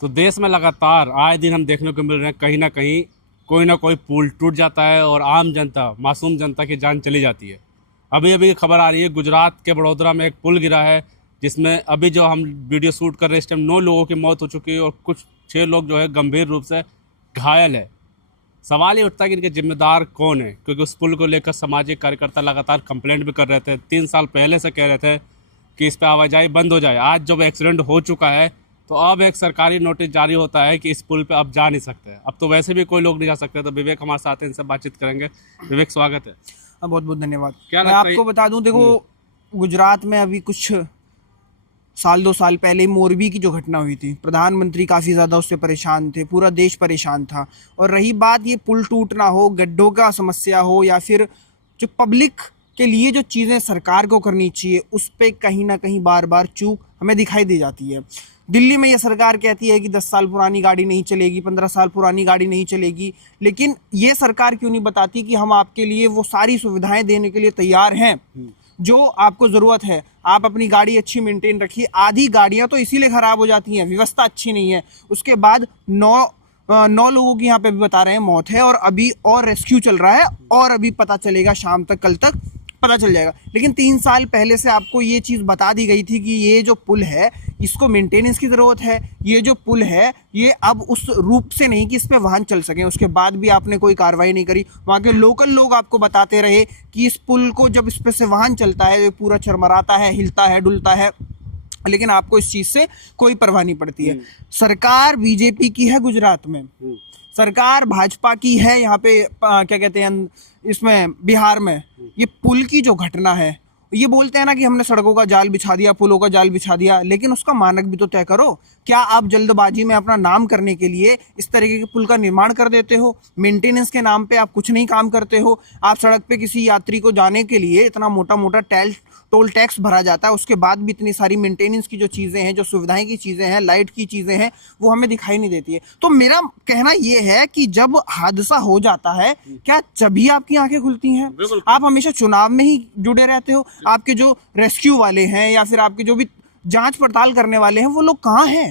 तो देश में लगातार आए दिन हम देखने को मिल रहे हैं, कहीं ना कोई पुल टूट जाता है और आम जनता, मासूम जनता की जान चली जाती है। अभी अभी खबर आ रही है गुजरात के बड़ोदरा में एक पुल गिरा है, जिसमें अभी जो हम वीडियो शूट कर रहे हैं इस टाइम 9 लोगों की मौत हो चुकी है और कुछ 6 लोग जो है गंभीर रूप से घायल है। सवाल ये उठता है कि इनके जिम्मेदार कौन है, क्योंकि उस पुल को लेकर सामाजिक कार्यकर्ता लगातार कंप्लेंट भी कर रहे थे। 3 साल पहले से कह रहे थे कि इस पर आवाजाही बंद हो जाए। आज जब एक्सीडेंट हो चुका है तो अब एक सरकारी नोटिस जारी होता है कि इस पुल पे अब जा नहीं सकते। अब तो वैसे भी कोई लोग नहीं जा सकते। तो विवेक हमारे साथ हैं, इनसे बातचीत करेंगे। विवेक, स्वागत है। बहुत बहुत धन्यवाद। क्या मैं लगता है? आपको बता दूं, देखो गुजरात में अभी कुछ साल 2 साल पहले ही मोरबी की जो घटना हुई थी, प्रधानमंत्री काफ़ी ज़्यादा उससे परेशान थे, पूरा देश परेशान था। और रही बात ये पुल टूटना हो, गड्ढों का समस्या हो, या फिर जो पब्लिक के लिए जो चीज़ें सरकार को करनी चाहिए, उस पर कहीं ना कहीं बार बार चूक हमें दिखाई दे जाती है। दिल्ली में ये सरकार कहती है कि 10 साल पुरानी गाड़ी नहीं चलेगी, 15 साल पुरानी गाड़ी नहीं चलेगी, लेकिन ये सरकार क्यों नहीं बताती कि हम आपके लिए वो सारी सुविधाएं देने के लिए तैयार हैं जो आपको ज़रूरत है। आप अपनी गाड़ी अच्छी मेंटेन रखिए। आधी गाड़ियां तो इसीलिए ख़राब हो जाती हैं, व्यवस्था अच्छी नहीं है। उसके बाद 9 लोगों की यहाँ पे भी बता रहे हैं मौत है, और अभी और रेस्क्यू चल रहा है, और अभी पता चलेगा शाम तक, कल तक पता चल जाएगा। लेकिन 3 साल पहले से आपको ये चीज़ बता दी गई थी कि ये जो पुल है इसको मेंटेनेंस की ज़रूरत है। ये जो पुल है ये अब उस रूप से नहीं कि इस पे वाहन चल सकें। उसके बाद भी आपने कोई कार्रवाई नहीं करी। वहाँ के लोकल लोग आपको बताते रहे कि इस पुल को जब इस पे से वाहन चलता है ये पूरा चरमराता है, हिलता है, डुलता है, लेकिन आपको इस चीज़ से कोई परवाह नहीं पड़ती है। सरकार बीजेपी की है गुजरात में, सरकार भाजपा की है यहाँ पे क्या कहते हैं इसमें बिहार में। ये पुल की जो घटना है, ये बोलते हैं ना कि हमने सड़कों का जाल बिछा दिया, पुलों का जाल बिछा दिया, लेकिन उसका मानक भी तो तय करो। क्या आप जल्दबाजी में अपना नाम करने के लिए इस तरीके के पुल का निर्माण कर देते हो? मेंटेनेंस के नाम पे आप कुछ नहीं काम करते हो। आप सड़क पे किसी यात्री को जाने के लिए इतना मोटा मोटा टोल टैक्स भरा जाता है, उसके बाद भी इतनी सारी मेंटेनेंस की जो चीज़ें हैं, जो सुविधाएं की चीज़ें हैं, लाइट की चीज़ें हैं, वो हमें दिखाई नहीं देती है। तो मेरा कहना ये है कि जब हादसा हो जाता है, क्या जभी आपकी आंखें खुलती हैं? आप हमेशा चुनाव में ही जुड़े रहते हो। आपके जो रेस्क्यू वाले हैं या फिर आपके जो भी जांच पड़ताल करने वाले हैं, वो लोग कहाँ हैं?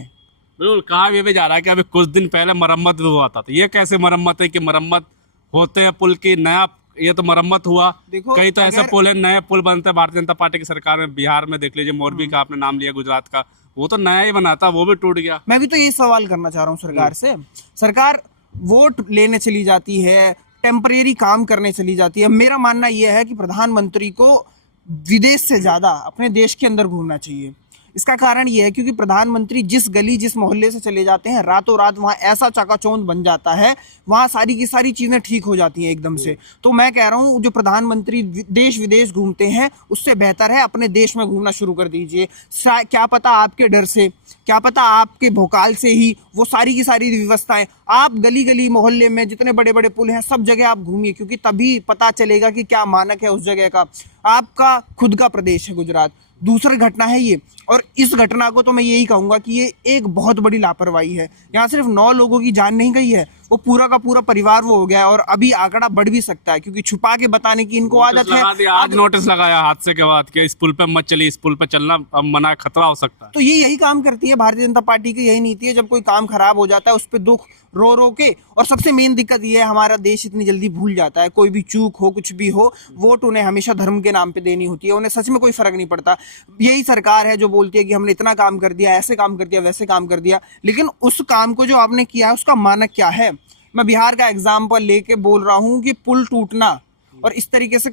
बिल्कुल, कहा ये भी जा रहा है कि अभी कुछ दिन पहले मरम्मत भी हुआ था। तो ये कैसे मरम्मत है कि मरम्मत होते हैं पुल की, नया ये तो मरम्मत हुआ। देखो, कई तो ऐसे पुल है, नए पुल बनते हैं भारतीय जनता पार्टी की सरकार में। बिहार में देख लीजिए, मोरबी का आपने नाम लिया, गुजरात का, वो तो नया ही बना था, वो भी टूट गया। मैं भी तो यही सवाल करना चाह रहा हूँ सरकार से। सरकार वोट लेने चली जाती है, टेम्परेरी काम करने चली जाती है। मेरा मानना यह है कि प्रधानमंत्री को विदेश से ज़्यादा अपने देश के अंदर घूमना चाहिए। इसका कारण ये है क्योंकि प्रधानमंत्री जिस गली जिस मोहल्ले से चले जाते हैं, रातों रात वहाँ ऐसा चकाचौंध बन जाता है, वहाँ सारी की सारी चीज़ें ठीक हो जाती हैं एकदम से। तो मैं कह रहा हूँ जो प्रधानमंत्री देश विदेश घूमते हैं, उससे बेहतर है अपने देश में घूमना शुरू कर दीजिए। क्या पता आपके डर से, क्या पता आपके भोकाल से ही वो सारी की सारी व्यवस्थाएं, आप गली गली मोहल्ले में जितने बड़े बड़े पुल हैं सब जगह आप घूमिए, क्योंकि तभी पता चलेगा कि क्या मानक है उस जगह का। आपका खुद का प्रदेश है गुजरात, दूसरी घटना है ये, और इस घटना को तो मैं यही कहूँगा कि ये एक बहुत बड़ी लापरवाही है। यहाँ सिर्फ 9 लोगों की जान नहीं गई है, वो पूरा का पूरा परिवार वो हो गया है, और अभी आंकड़ा बढ़ भी सकता है क्योंकि छुपा के बताने की इनको आदत है। आज नोटिस लगाया हादसे के बाद कि इस पुल पे मत चलिए, इस पुल पे चलना अब मना, खतरा हो सकता है। तो ये यही काम करती है भारतीय जनता पार्टी की, यही नीति है। जब कोई काम खराब हो जाता है उस पर दुख रो रो के, और सबसे मेन दिक्कत ये है हमारा देश इतनी जल्दी भूल जाता है। कोई भी चूक हो, कुछ भी हो, वोट उन्हें हमेशा धर्म के नाम पे देनी होती है, उन्हें सच में कोई फर्क नहीं पड़ता। यही सरकार है जो बोलती है कि हमने इतना काम कर दिया, ऐसे काम कर दिया, वैसे काम कर दिया, लेकिन उस काम को जो आपने किया है उसका मानक क्या है? मैं बिहार का एग्जाम्पल लेके बोल रहा हूँ कि पुल टूटना और इस तरीके से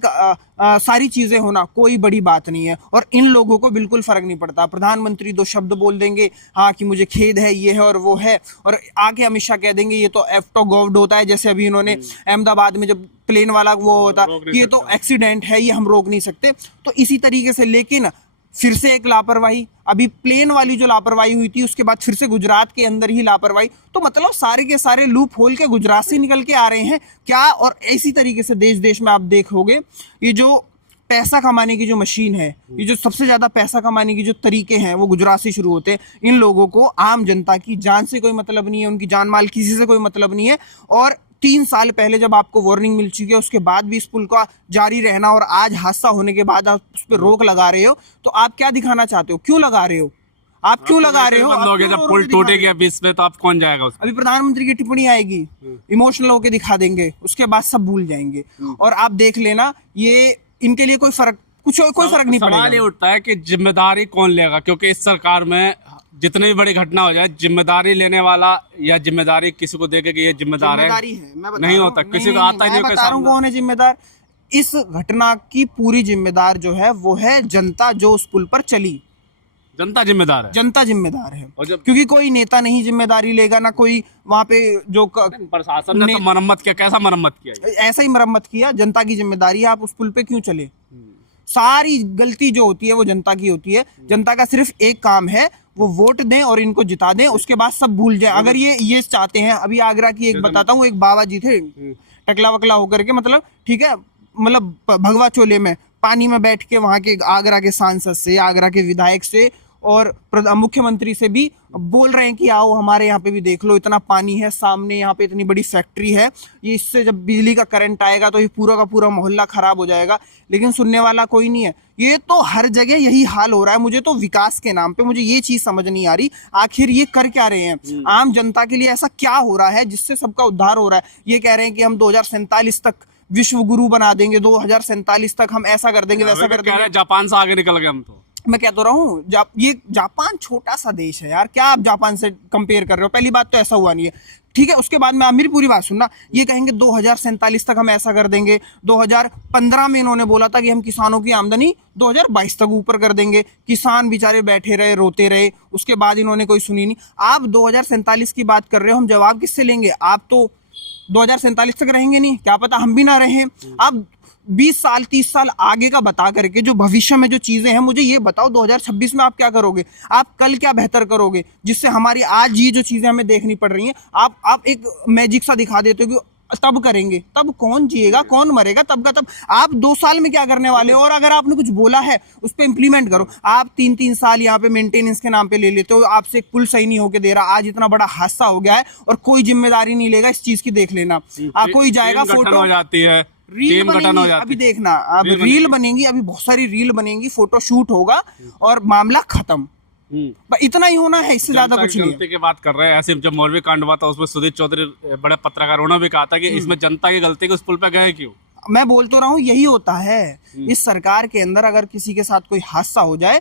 सारी चीज़ें होना कोई बड़ी बात नहीं है, और इन लोगों को बिल्कुल फ़र्क नहीं पड़ता। प्रधानमंत्री 2 शब्द बोल देंगे, हाँ कि मुझे खेद है, ये है और वो है, और आके अमित शाह कह देंगे ये तो एफ्टो गॉव्ड होता है। जैसे अभी इन्होंने अहमदाबाद में जब प्लेन वाला वो होता, ये तो एक्सीडेंट है, ये हम रोक नहीं सकते। तो इसी तरीके से, लेकिन फिर से एक लापरवाही, अभी प्लेन वाली जो लापरवाही हुई थी उसके बाद फिर से गुजरात के अंदर ही लापरवाही। तो मतलब सारे के सारे लूप होल के गुजरात से निकल के आ रहे हैं क्या? और इसी तरीके से देश देश में आप देखोगे, ये जो पैसा कमाने की जो मशीन है, ये जो सबसे ज़्यादा पैसा कमाने की जो तरीके हैं वो गुजरात से शुरू होते हैं। इन लोगों को आम जनता की जान से कोई मतलब नहीं है, उनकी जान माल किसी से कोई मतलब नहीं है। और 3 साल पहले जब आपको वार्निंग मिल चुकी है, उसके बाद भी इस पुल का जारी रहना, और आज हादसा होने के बाद आप उस पर रोक लगा रहे हो, तो आप क्या दिखाना चाहते हो? क्यों लगा रहे हो? आप क्यों लगा रहे हो? बंद हो गया जब पुल टूटेगा बीच में, तो आप कौन जाएगा उसमें? अभी प्रधानमंत्री की टिप्पणी आएगी, इमोशनल होके दिखा देंगे, उसके बाद सब भूल जाएंगे। और आप देख लेना, ये इनके लिए कोई फर्क नहीं पड़ेगा। सवाल ये उठता है कि जिम्मेदारी कौन लेगा, क्योंकि इस सरकार में जितनी भी बड़ी घटना हो जाए, जिम्मेदारी लेने वाला या जिम्मेदारी किसी को देके कि ये जिम्मेदार है, नहीं होता, किसी को आता ही नहीं। बता रहा हूँ कौन है जिम्मेदार। इस घटना की पूरी जिम्मेदार जो है वो है जनता, जो उस पुल पर चली। जनता जिम्मेदार है, जनता जिम्मेदार है। और जब क्योंकि कोई नेता नहीं जिम्मेदारी लेगा, ना कोई वहां पे जो प्रशासन ने तो मरम्मत किया, कैसा मरम्मत किया? ऐसा ही मरम्मत किया। जनता की जिम्मेदारी है, आप उस पुल पे क्यों चले? सारी गलती जो होती है वो जनता की होती है। जनता का सिर्फ एक काम है, वो वोट दें और इनको जिता दें, उसके बाद सब भूल जाए। अगर ये चाहते हैं, अभी आगरा की एक बताता हूँ, एक बाबा जी थे, टकला वकला होकर के, मतलब ठीक है, मतलब भगवा चोले में पानी में बैठ के वहां के आगरा के सांसद से, आगरा के विधायक से और मुख्यमंत्री से भी बोल रहे हैं कि आओ हमारे यहाँ पे भी देख लो, इतना पानी है सामने, यहाँ पे इतनी बड़ी फैक्ट्री है, ये इससे जब बिजली का करंट आएगा तो ये पूरा का पूरा मोहल्ला खराब हो जाएगा। लेकिन सुनने वाला कोई नहीं है। ये तो हर जगह यही हाल हो रहा है। मुझे तो विकास के नाम पे मुझे ये चीज समझ नहीं आ रही, आखिर ये कर क्या रहे हैं? आम जनता के लिए ऐसा क्या हो रहा है जिससे सबका उद्धार हो रहा है? ये कह रहे हैं कि हम 2047 तक विश्व गुरु बना देंगे, 2047 तक हम ऐसा कर देंगे, वैसा कर देंगे। जापान से आगे निकल गए हम तो। मैं कह तो रहा हूँ, ये जापान छोटा सा देश है यार, क्या आप जापान से कंपेयर कर रहे हो? पहली बात तो ऐसा हुआ नहीं है, ठीक है। उसके बाद में आप मेरी पूरी बात सुनना। ये कहेंगे 2047 तक हम ऐसा कर देंगे, 2015 में इन्होंने बोला था कि हम किसानों की आमदनी 2022 तक ऊपर कर देंगे। किसान बेचारे बैठे रहे, रोते रहे, उसके बाद इन्होंने कोई सुनी नहीं। आप 2047 की बात कर रहे हो, हम जवाब किससे लेंगे? आप तो 2047 तक रहेंगे नहीं, क्या पता हम भी ना रहें। आप 20 साल 30 साल आगे का बता करके जो भविष्य में जो चीजें हैं, मुझे ये बताओ 2026 में आप क्या करोगे? आप कल क्या बेहतर करोगे जिससे हमारी आज ये जो चीजें हमें देखनी पड़ रही हैं, आप एक मैजिक सा दिखा देते हो कि तब करेंगे। तब कौन जिएगा, कौन मरेगा? तब का तब। आप 2 साल में क्या करने वाले हो? और अगर आपने कुछ बोला है उस पर इंप्लीमेंट करो। आप 3-3 साल यहाँ पे मेंटेनेंस के नाम पे ले लेते हो, आपसे एक पुल सही नहीं होके दे रहा, आज इतना बड़ा हादसा हो गया है और कोई जिम्मेदारी नहीं लेगा इस चीज की। देख लेना, कोई जाएगा, फोटो हो जाती है, रील बनेगी, अभी देखना, अब रील बनेगी, अभी बहुत सारी रील बनेगी, फोटो शूट होगा और मामला खत्म। इतना ही होना है, इससे ज्यादा कुछ नहीं। गलती की बात कर रहे हैं। ऐसे जब मौलवी कांड हुआ था, उसमें सुधीर चौधरी बड़े पत्रकारों ने भी कहा था कि इसमें जनता की गलती कि उस पुल पे गए क्यों। मैं बोल तो रहा हूँ, यही होता है इस सरकार के अंदर। अगर किसी के साथ कोई हादसा हो जाए,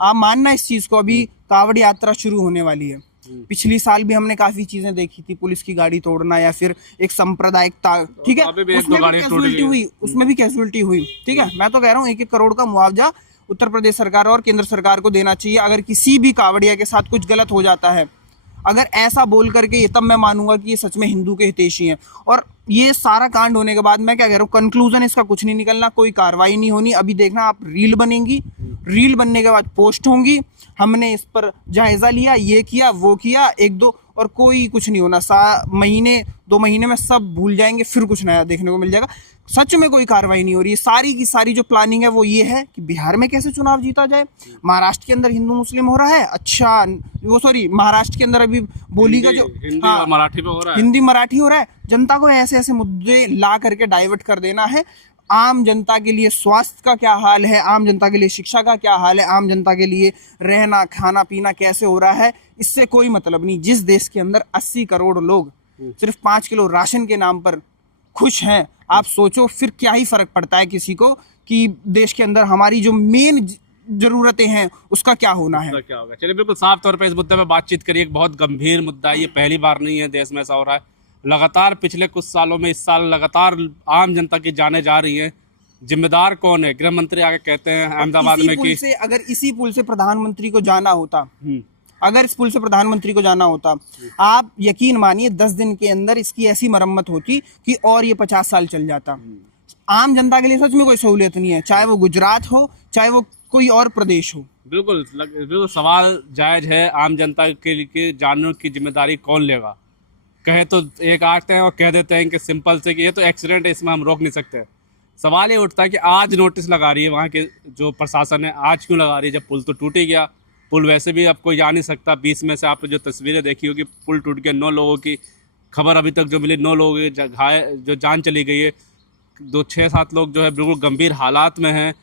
आप मानना इस चीज को। अभी कावड़ यात्रा शुरू होने वाली है, पिछली साल भी हमने काफी चीजें देखी थी, पुलिस की गाड़ी तोड़ना या फिर एक सांप्रदायिकता, ठीक है, उसमें भी कैजुअलिटी हुई, ठीक है। मैं तो कह रहा हूँ 1-1 करोड़ का मुआवजा उत्तर प्रदेश सरकार और केंद्र सरकार को देना चाहिए अगर किसी भी कावड़िया के साथ कुछ गलत हो जाता है। अगर ऐसा बोल करके ये, तब मैं मानूंगा कि ये सच में हिंदू के हितैषी हैं। और ये सारा कांड होने के बाद मैं क्या कह रहा हूँ, कंक्लूजन इसका कुछ नहीं निकलना, कोई कार्रवाई नहीं होनी। अभी देखना, आप रील बनेंगी, रील बनने के बाद पोस्ट होंगी, हमने इस पर जायजा लिया, ये किया, वो किया, 1-2, और कोई कुछ नहीं होना। 2 महीने में सब भूल जाएंगे, फिर कुछ नया देखने को मिल जाएगा। सच में कोई कार्रवाई नहीं हो रही है। सारी की सारी जो प्लानिंग है वो ये है कि बिहार में कैसे चुनाव जीता जाए। महाराष्ट्र के अंदर हिंदू मुस्लिम हो रहा है, अच्छा वो सॉरी महाराष्ट्र के अंदर अभी बोली का जो मराठी पे हो रहा है, हिंदी मराठी हो रहा है। जनता को ऐसे ऐसे मुद्दे ला करके डाइवर्ट कर देना है। आम जनता के लिए स्वास्थ्य का क्या हाल है, आम जनता के लिए शिक्षा का क्या हाल है, आम जनता के लिए रहना खाना पीना कैसे हो रहा है, इससे कोई मतलब नहीं। जिस देश के अंदर 80 करोड़ लोग सिर्फ 5 किलो राशन के नाम पर खुश हैं, आप सोचो फिर क्या ही फर्क पड़ता है किसी को कि देश के अंदर हमारी जो मेन जरूरतें हैं उसका क्या होना है, क्या होगा। चलिए, बिल्कुल साफ तौर पे इस मुद्दे पे बातचीत करिए। एक बहुत गंभीर मुद्दा है, ये पहली बार नहीं है देश में ऐसा हो रहा है। लगातार पिछले कुछ सालों में, इस साल लगातार आम जनता की जानें जा रही हैं। जिम्मेदार कौन है? गृह मंत्री आगे कहते हैं अहमदाबाद में कि अगर इसी पुल से प्रधानमंत्री को जाना होता, अगर इस पुल से प्रधानमंत्री को जाना होता, आप यकीन मानिए 10 दिन के अंदर इसकी ऐसी मरम्मत होती कि और ये 50 साल चल जाता। आम जनता के लिए सच में कोई सहूलियत नहीं है, चाहे वो गुजरात हो, चाहे वो कोई और प्रदेश हो। बिल्कुल सवाल जायज है। आम जनता के लिए जानने की जिम्मेदारी कौन लेगा? कहे तो एक आते हैं और कह देते हैं कि सिंपल से कि ये तो एक्सीडेंट है, इसमें हम रोक नहीं सकते। सवाल ये उठता है कि आज नोटिस लगा रही है वहाँ के जो प्रशासन है, आज क्यों लगा रही है जब पुल तो टूट ही गया। पुल वैसे भी अब कोई जा नहीं सकता। 20 में से आपने जो तस्वीरें देखी होगी, पुल टूट गया, 9 लोगों की खबर अभी तक जो मिली, 9 लोगों की घायल जो जान चली गई है। 6-7 लोग जो है बिल्कुल गंभीर हालात में हैं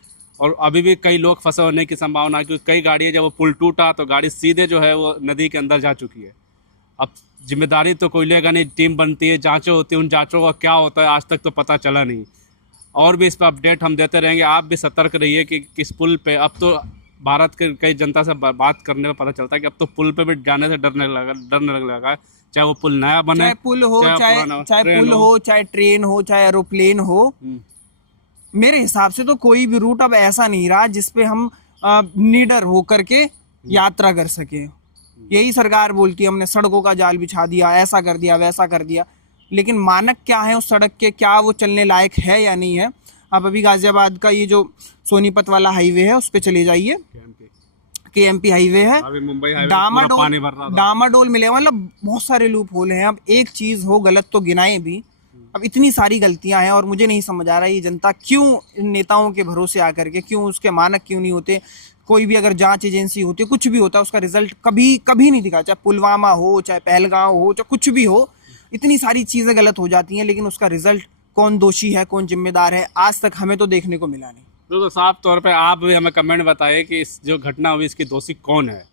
और अभी भी कई लोग फंसे होने की संभावना है, क्योंकि कई गाड़ियाँ जब वो पुल टूटा तो गाड़ी सीधे जो है वो नदी के अंदर जा चुकी है। अब जिम्मेदारी तो कोई लेगा नहीं, टीम बनती है, जांचें होती है, उन जांचों का क्या होता है आज तक तो पता चला नहीं। और भी इस पर अपडेट हम देते रहेंगे, आप भी सतर्क रहिए कि किस पुल पे, अब तो भारत के कई जनता से बात करने में पता चलता है कि अब तो पुल पे भी जाने से डरने लगा है, चाहे वो पुल नया बने, चाहे पुल हो, चाहे ट्रेन पुल हो, चाहे ट्रेन हो, चाहे एरोप्लेन हो। मेरे हिसाब से तो कोई भी रूट अब ऐसा नहीं रहा जिसपे हम निडर होकर के यात्रा कर सके। यही सरकार बोलती है हमने सड़कों का जाल बिछा दिया, ऐसा कर दिया, वैसा कर दिया, लेकिन मानक क्या है उस सड़क के, क्या वो चलने लायक है या नहीं है। आप अभी गाजियाबाद का ये जो सोनीपत वाला हाईवे है उस पर चले जाइए, केएमपी हाईवे है, अभी मुंबई हाईवे पूरा पानी भर रहा था, डामाडोल मिलेगा, मतलब बहुत सारे लूप होल हैं। अब एक चीज हो गलत तो गिनाए भी, अब इतनी सारी गलतियां हैं और मुझे नहीं समझ आ रहा है ये जनता क्यों इन नेताओं के भरोसे आकर के, क्यों उसके मानक क्यों नहीं होते। कोई भी अगर जांच एजेंसी होती है, कुछ भी होता है, उसका रिजल्ट कभी कभी नहीं दिखा, चाहे पुलवामा हो, चाहे पहलगांव हो, चाहे कुछ भी हो, इतनी सारी चीजें गलत हो जाती हैं, लेकिन उसका रिजल्ट, कौन दोषी है, कौन जिम्मेदार है, आज तक हमें तो देखने को मिला नहीं। तो साफ तौर पे आप भी हमें कमेंट बताइए कि इस जो घटना हुई इसकी दोषी कौन है।